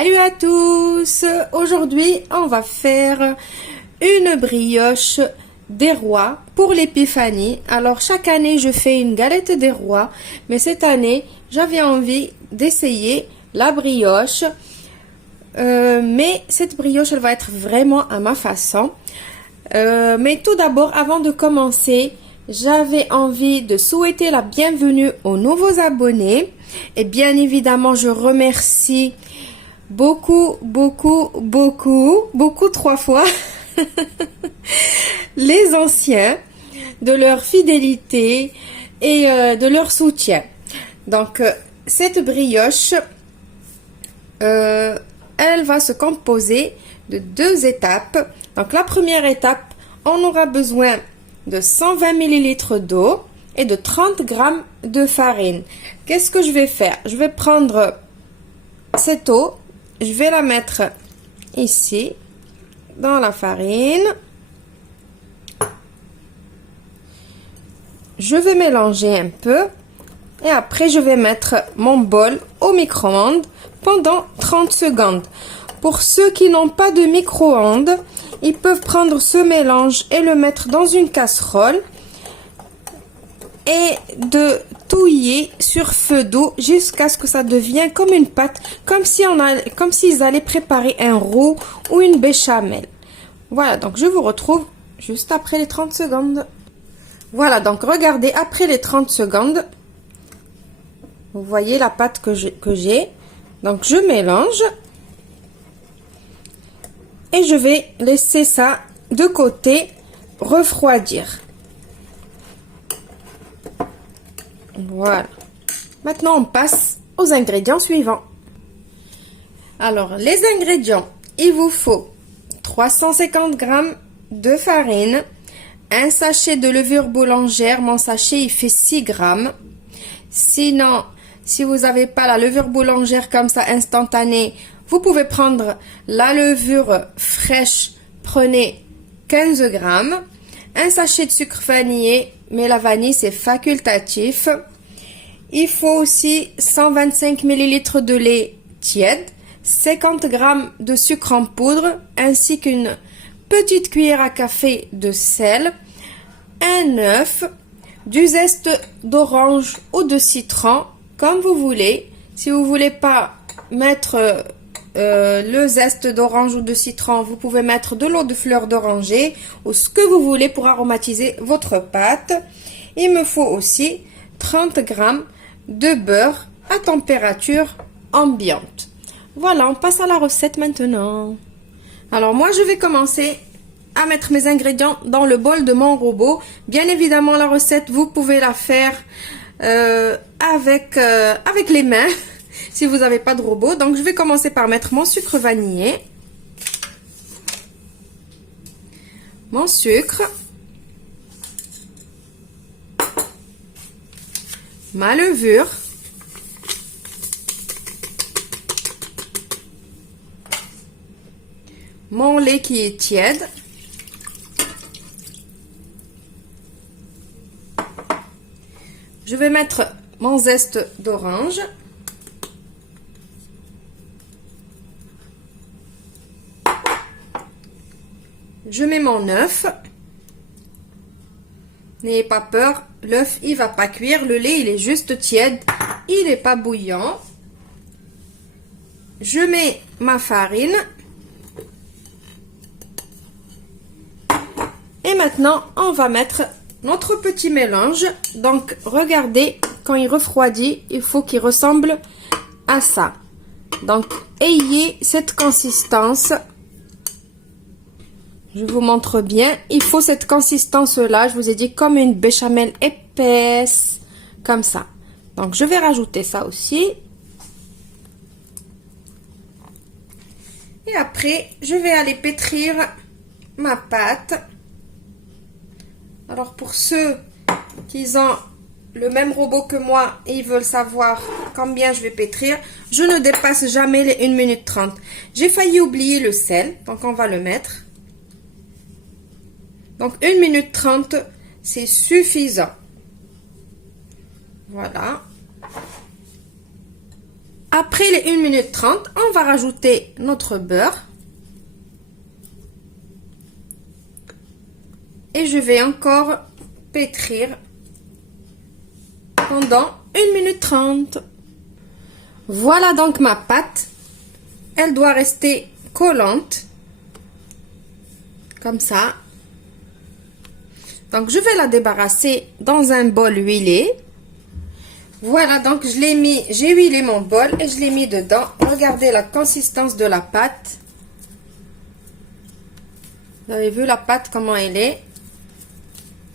Salut à tous! Aujourd'hui, on va faire une brioche des rois pour l'épiphanie. Alors, chaque année, je fais une galette des rois, mais cette année, j'avais envie d'essayer la brioche. Mais cette brioche, elle va être vraiment à ma façon. Mais tout d'abord, avant de commencer, j'avais envie de souhaiter la bienvenue aux nouveaux abonnés. Et bien évidemment, je remercie beaucoup, 3 fois les anciens de leur fidélité et de leur soutien. Donc, cette brioche, elle va se composer de 2 étapes. Donc, la première étape, on aura besoin de 120 ml d'eau et de 30 g de farine. Qu'est-ce que je vais faire? Je vais prendre cette eau, je vais la mettre ici dans la farine. Je vais mélanger un peu et après je vais mettre mon bol au micro-ondes pendant 30 secondes. Pour ceux qui n'ont pas de micro-ondes, ils peuvent prendre ce mélange et le mettre dans une casserole et de touiller sur feu doux jusqu'à ce que ça devienne comme une pâte, comme s'ils allaient préparer un roux ou une béchamel. Voilà, donc je vous retrouve juste après les 30 secondes. Voilà, donc regardez, après les 30 secondes, vous voyez la pâte que j'ai. Donc je mélange et je vais laisser ça de côté refroidir. Voilà. Maintenant, on passe aux ingrédients suivants. Alors, les ingrédients, il vous faut 350 g de farine, un sachet de levure boulangère. Mon sachet, il fait 6 g. Sinon, si vous n'avez pas la levure boulangère comme ça instantanée, vous pouvez prendre la levure fraîche, prenez 15 g. Un sachet de sucre vanillé, mais la vanille c'est facultatif. Il faut aussi 125 ml de lait tiède, 50 g de sucre en poudre, ainsi qu'une petite cuillère à café de sel, un œuf, du zeste d'orange ou de citron, comme vous voulez. Si vous voulez pas mettre le zeste d'orange ou de citron, vous pouvez mettre de l'eau de fleur d'oranger ou ce que vous voulez pour aromatiser votre pâte. Il me faut aussi 30 g de beurre à température ambiante. Voilà, on passe à la recette maintenant. Alors moi, je vais commencer à mettre mes ingrédients dans le bol de mon robot. Bien évidemment, la recette, vous pouvez la faire avec les mains si vous n'avez pas de robot. Donc, je vais commencer par mettre mon sucre vanillé, mon sucre, ma levure, mon lait qui est tiède, je vais mettre mon zeste d'orange, je mets mon œuf. N'ayez pas peur, l'œuf il va pas cuire, le lait il est juste tiède, il n'est pas bouillant. Je mets ma farine. Et maintenant, on va mettre notre petit mélange. Donc, regardez, quand il refroidit, il faut qu'il ressemble à ça. Donc, ayez cette consistance. Je vous montre bien. Il faut cette consistance-là. Je vous ai dit comme une béchamel épaisse. Comme ça. Donc, je vais rajouter ça aussi. Et après, je vais aller pétrir ma pâte. Alors, pour ceux qui ont le même robot que moi et ils veulent savoir combien je vais pétrir, je ne dépasse jamais les 1 minute 30. J'ai failli oublier le sel, donc on va le mettre. Donc 1 minute 30, c'est suffisant. Voilà. Après les 1 minute 30, on va rajouter notre beurre. Et je vais encore pétrir pendant 1 minute 30. Voilà donc ma pâte. Elle doit rester collante. Comme ça. Donc je vais la débarrasser dans un bol huilé. Voilà, donc je l'ai mis, j'ai huilé mon bol et je l'ai mis dedans. Regardez la consistance de la pâte. Vous avez vu la pâte comment elle est.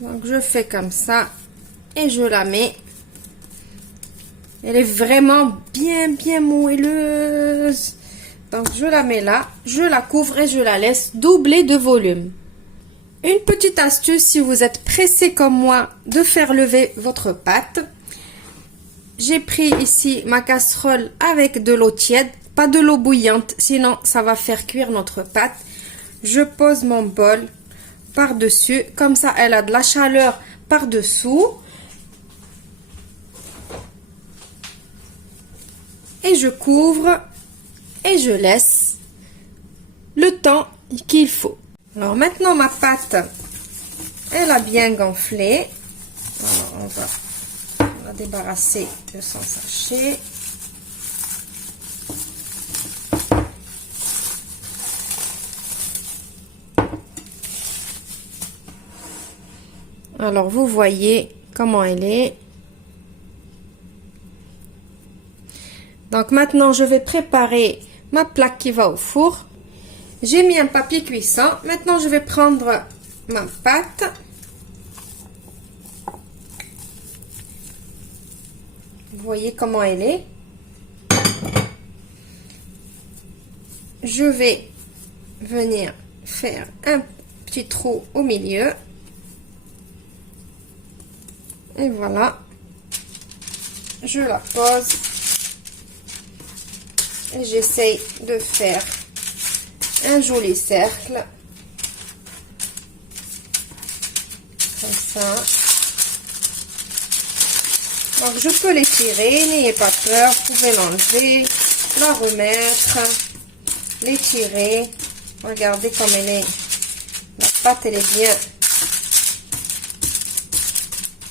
Donc je fais comme ça et je la mets. Elle est vraiment bien moelleuse. Donc je la mets là, je la couvre et je la laisse doubler de volume. Une petite astuce si vous êtes pressé comme moi de faire lever votre pâte. J'ai pris ici ma casserole avec de l'eau tiède, pas de l'eau bouillante, sinon ça va faire cuire notre pâte. Je pose mon bol par-dessus, comme ça elle a de la chaleur par-dessous. Et je couvre et je laisse le temps qu'il faut. Alors maintenant ma pâte, elle a bien gonflé. Alors on va la débarrasser de son sachet. Alors vous voyez comment elle est. Donc maintenant je vais préparer ma plaque qui va au four. J'ai mis un papier cuisson. Maintenant je vais prendre ma pâte. Vous voyez comment elle est. Je vais venir faire un petit trou au milieu. Et voilà. Je la pose. Et j'essaye de faire un joli cercle. Comme ça. Donc je peux l'étirer, n'ayez pas peur, vous pouvez l'enlever, la remettre, l'étirer. Regardez comme elle est. La pâte elle est bien.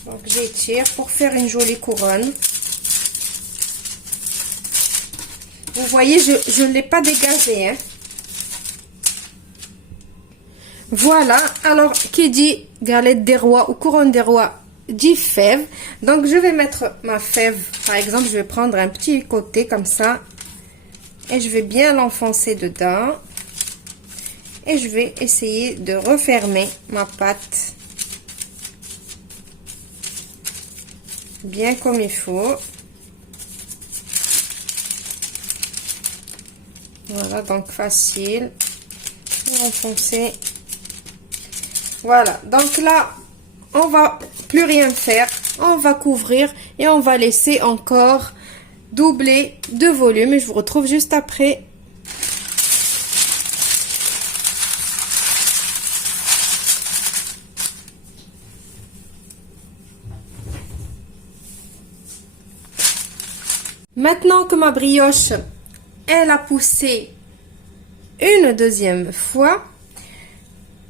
Donc j'étire pour faire une jolie couronne. Vous voyez, je ne l'ai pas dégagé. Hein. Voilà, alors qui dit galette des rois ou couronne des rois dit fève. Donc je vais mettre ma fève, par exemple, je vais prendre un petit côté comme ça. Et je vais bien l'enfoncer dedans. Et je vais essayer de refermer ma pâte. Bien comme il faut. Voilà, donc facile. Enfoncer. Voilà, donc là, on va plus rien faire. On va couvrir et on va laisser encore doubler de volume. Et je vous retrouve juste après. Maintenant que ma brioche, elle a poussé une deuxième fois,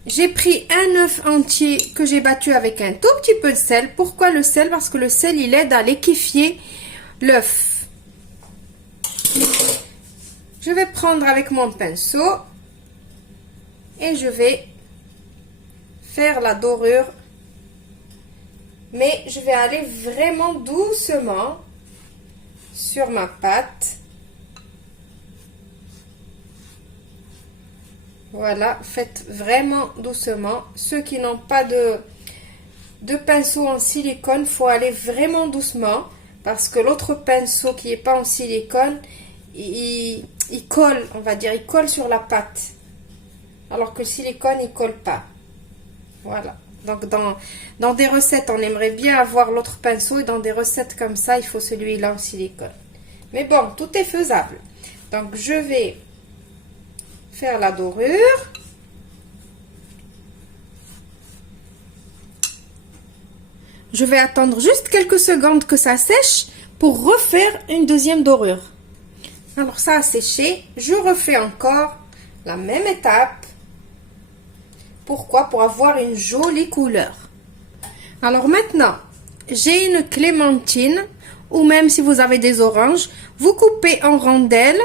j'ai pris un œuf entier que j'ai battu avec un tout petit peu de sel. Pourquoi le sel? Parce que le sel, il aide à liquéfier l'œuf. Je vais prendre avec mon pinceau et je vais faire la dorure. Mais je vais aller vraiment doucement sur ma pâte. Voilà, faites vraiment doucement. Ceux qui n'ont pas de pinceau en silicone, faut aller vraiment doucement parce que l'autre pinceau qui est pas en silicone, il colle, on va dire, il colle sur la pâte. Alors que le silicone, il colle pas. Voilà. Donc dans des recettes, on aimerait bien avoir l'autre pinceau et dans des recettes comme ça, il faut celui-là en silicone. Mais bon, tout est faisable. Donc je vais faire la dorure. Je vais attendre juste quelques secondes que ça sèche pour refaire une deuxième dorure. Alors ça a séché, je refais encore la même étape. Pourquoi? Pour avoir une jolie couleur. Alors maintenant, j'ai une clémentine, ou même si vous avez des oranges, vous coupez en rondelles.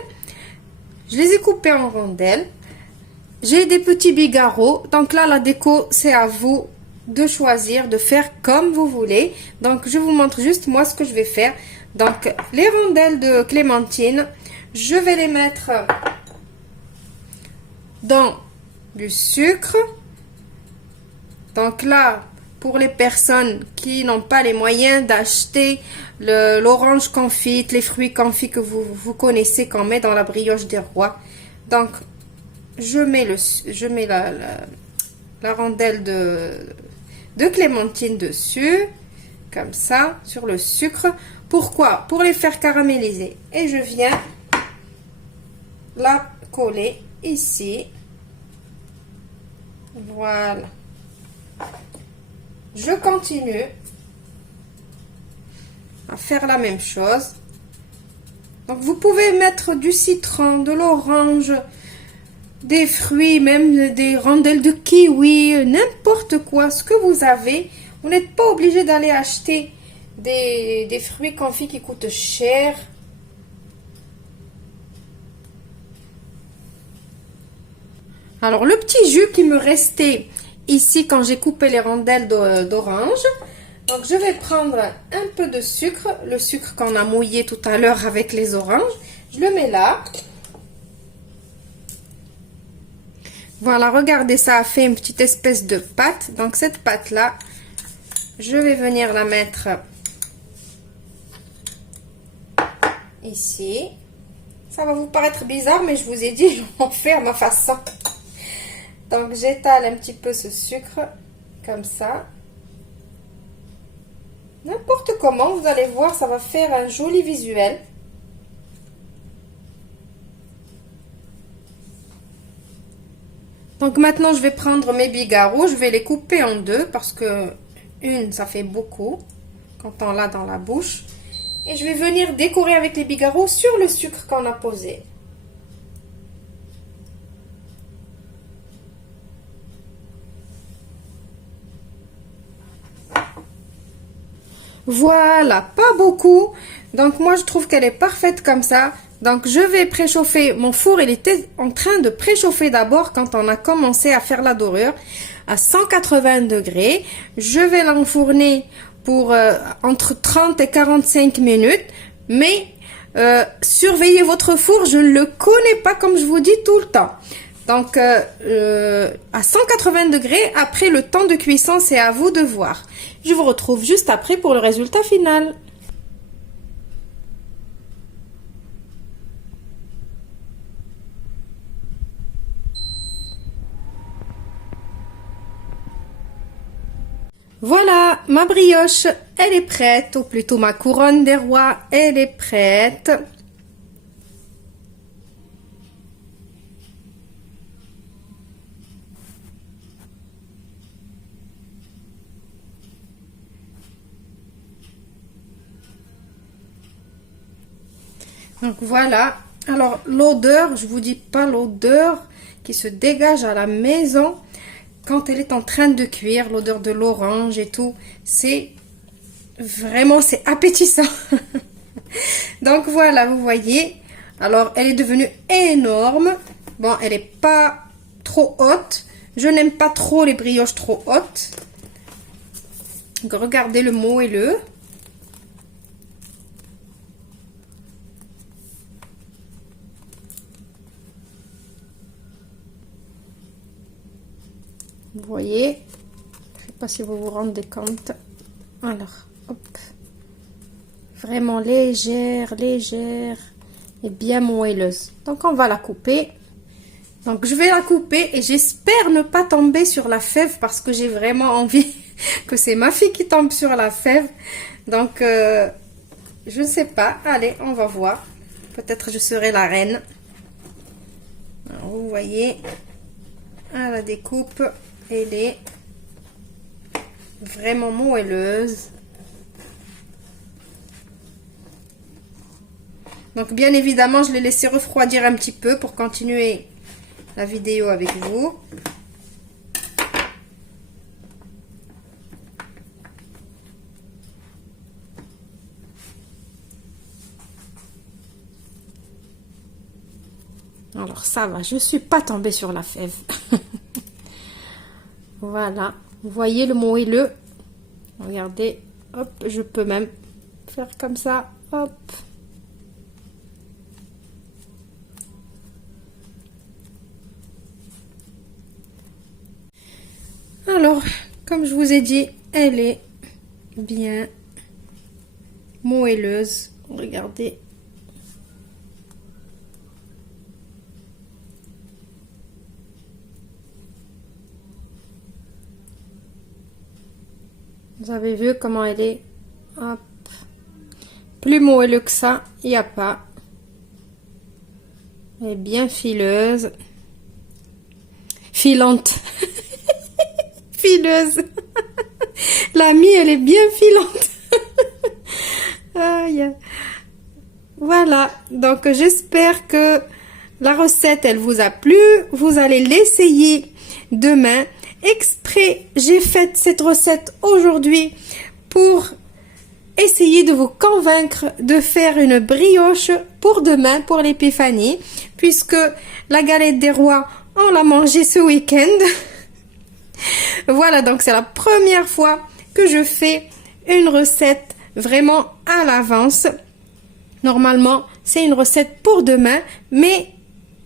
Je les ai coupées en rondelles. J'ai des petits bigarreaux, donc là la déco c'est à vous de choisir, de faire comme vous voulez. Donc je vous montre juste moi ce que je vais faire. Donc les rondelles de clémentine, je vais les mettre dans du sucre. Donc là, pour les personnes qui n'ont pas les moyens d'acheter l'orange confite, les fruits confits que vous connaissez qu'on met dans la brioche des rois. Donc je mets la rondelle de clémentine dessus, comme ça, sur le sucre. Pourquoi? Pour les faire caraméliser. Et je viens la coller ici. Voilà. Je continue à faire la même chose. Donc vous pouvez mettre du citron, de l'orange, des fruits, même des rondelles de kiwi, n'importe quoi, ce que vous avez. Vous n'êtes pas obligé d'aller acheter des fruits confits qui coûtent cher. Alors le petit jus qui me restait ici quand j'ai coupé les rondelles d'orange, donc je vais prendre un peu de sucre, le sucre qu'on a mouillé tout à l'heure avec les oranges, je le mets là. Voilà, regardez, ça a fait une petite espèce de pâte. Donc cette pâte là, je vais venir la mettre ici. Ça va vous paraître bizarre, mais je vous ai dit, je vais en faire à ma façon. Donc j'étale un petit peu ce sucre, comme ça. N'importe comment, vous allez voir, ça va faire un joli visuel. Donc maintenant, je vais prendre mes bigarreaux, je vais les couper en deux parce que une, ça fait beaucoup quand on l'a dans la bouche. Et je vais venir décorer avec les bigarreaux sur le sucre qu'on a posé. Voilà, pas beaucoup. Donc moi, je trouve qu'elle est parfaite comme ça. Donc je vais préchauffer mon four. Il était en train de préchauffer d'abord quand on a commencé à faire la dorure à 180 degrés. Je vais l'enfourner pour entre 30 et 45 minutes. Mais surveillez votre four, je ne le connais pas comme je vous dis tout le temps. Donc à 180 degrés, après le temps de cuisson, c'est à vous de voir. Je vous retrouve juste après pour le résultat final. Voilà, ma brioche, elle est prête, ou plutôt ma couronne des rois, elle est prête. Donc voilà, alors l'odeur, je vous dis pas l'odeur qui se dégage à la maison quand elle est en train de cuire, l'odeur de l'orange et tout, c'est vraiment, c'est appétissant. Donc voilà, vous voyez, alors elle est devenue énorme. Bon, elle est pas trop haute, je n'aime pas trop les brioches trop hautes. Donc regardez le moelleux. Vous voyez, je ne sais pas si vous vous rendez compte. Alors, hop, vraiment légère, légère et bien moelleuse. Donc on va la couper. Donc je vais la couper et j'espère ne pas tomber sur la fève parce que j'ai vraiment envie que c'est ma fille qui tombe sur la fève. Donc je ne sais pas. Allez, on va voir. Peut-être je serai la reine. Alors, vous voyez, à la découpe. Elle est vraiment moelleuse. Donc bien évidemment, je l'ai laissé refroidir un petit peu pour continuer la vidéo avec vous. Alors ça va, je ne suis pas tombée sur la fève. Voilà, vous voyez le moelleux. Regardez, hop, je peux même faire comme ça, hop. Alors, comme je vous ai dit, elle est bien moelleuse. Regardez. Vous avez vu comment elle est? Hop. Plus moelleux que ça, il n'y a pas. Elle est bien fileuse. Filante. Fileuse. La mie, elle est bien filante. Aïe. Voilà. Donc, j'espère que la recette, elle vous a plu. Vous allez l'essayer demain. Exprès, j'ai fait cette recette aujourd'hui pour essayer de vous convaincre de faire une brioche pour demain, pour l'épiphanie, puisque la galette des rois, on l'a mangée ce week-end. Voilà, donc c'est la première fois que je fais une recette vraiment à l'avance. Normalement, c'est une recette pour demain, mais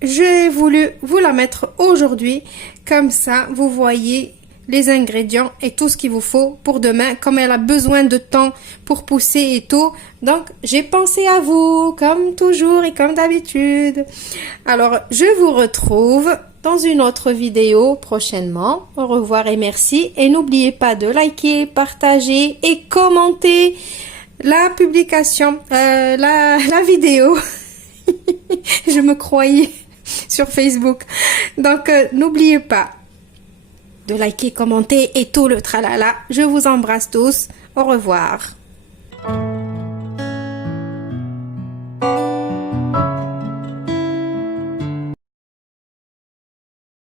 j'ai voulu vous la mettre aujourd'hui. Comme ça, vous voyez les ingrédients et tout ce qu'il vous faut pour demain. Comme elle a besoin de temps pour pousser et tout. Donc, j'ai pensé à vous, comme toujours et comme d'habitude. Alors, je vous retrouve dans une autre vidéo prochainement. Au revoir et merci. Et n'oubliez pas de liker, partager et commenter la publication, la vidéo. Je me croyais sur Facebook. Donc, n'oubliez pas de liker, commenter et tout le tralala. Je vous embrasse tous. Au revoir.